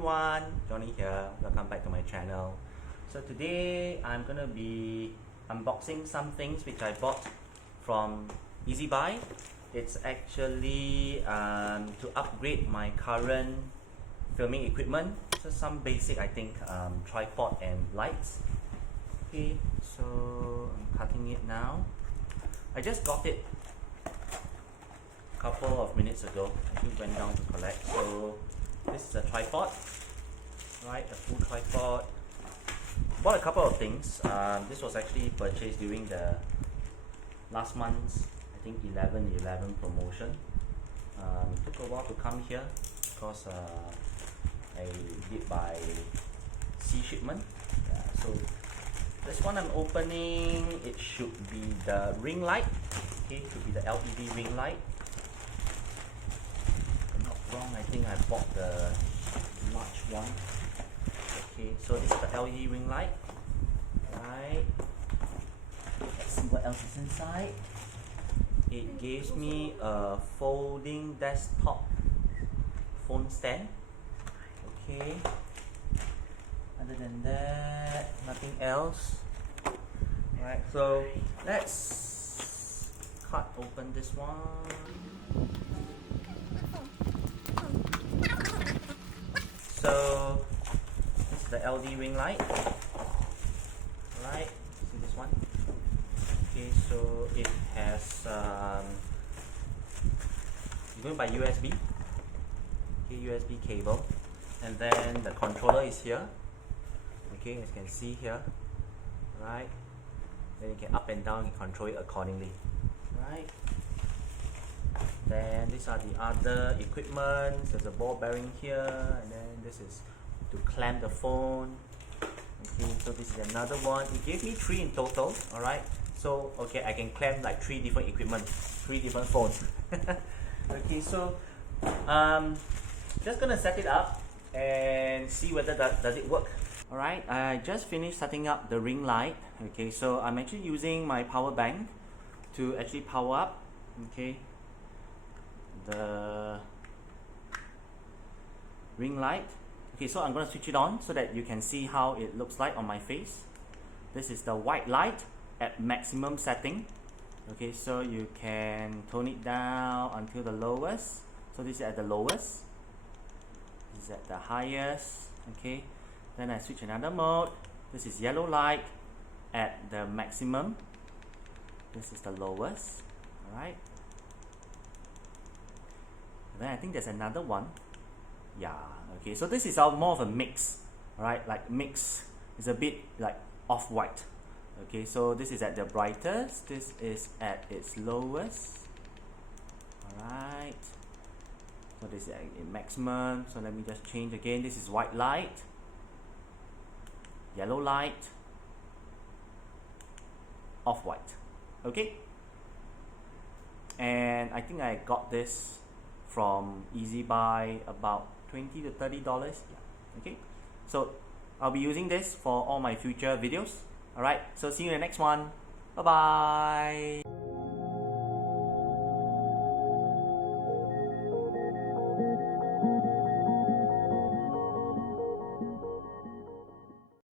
everyone, Johnny here. Welcome back to my channel. So today I'm gonna be unboxing some things which I bought from EZBUY. It's actually to upgrade my current filming equipment. So some basic, I think, tripod and lights. Okay, so I'm cutting it now. I just got it a couple of minutes ago. I just went down to collect. So this is a tripod, right? A full tripod. Bought a couple of things. This was actually purchased during the last month's, I think, 11/11 promotion. It took a while to come here because I did by sea shipment. Yeah, so this one I'm opening, it should be the ring light. Okay, it should be the LED ring light. If I'm not wrong, I think I bought the large one. Okay, so this is the LED ring light. Right. Let's see what else is inside. It gives me a folding desktop phone stand. Okay. Other than that, nothing else. Right, so let's cut open this one. So this is the LED ring light. Right, see this one? Okay, so it has it's going by USB. Okay, USB cable, and then the controller is here. Okay, as you can see here, right? Then you can up and down, you control it accordingly, right? Then these are the other equipment. There's a ball bearing here, and then this is to clamp the phone. Okay, so this is another one. It gave me 3 in total. All right. So okay, I can clamp like 3 different equipment, 3 different phones. Okay, so just gonna set it up and see whether does it work. Alright, I just finished setting up the ring light. Okay, so I'm actually using my power bank to actually power up, okay, the ring light. Okay, so I'm going to switch it on so that you can see how it looks like on my face. This is the white light at maximum setting. Okay, so you can tone it down until the lowest. So this is at the lowest. This is at the highest. Okay. Then I switch another mode. This is yellow light at the maximum. This is the lowest. Alright. Then I think there's another one. Yeah, okay. So this is more of a mix. Alright, like mix is a bit like off-white. Okay, so this is at the brightest. This is at its lowest. Alright. So this is at maximum. So let me just change again. This is white light, yellow light, off-white. Okay, and I think I got this from EZBUY about $20 to $30. Yeah. Okay, so I'll be using this for all my future videos. Alright, so see you in the next one. Bye bye.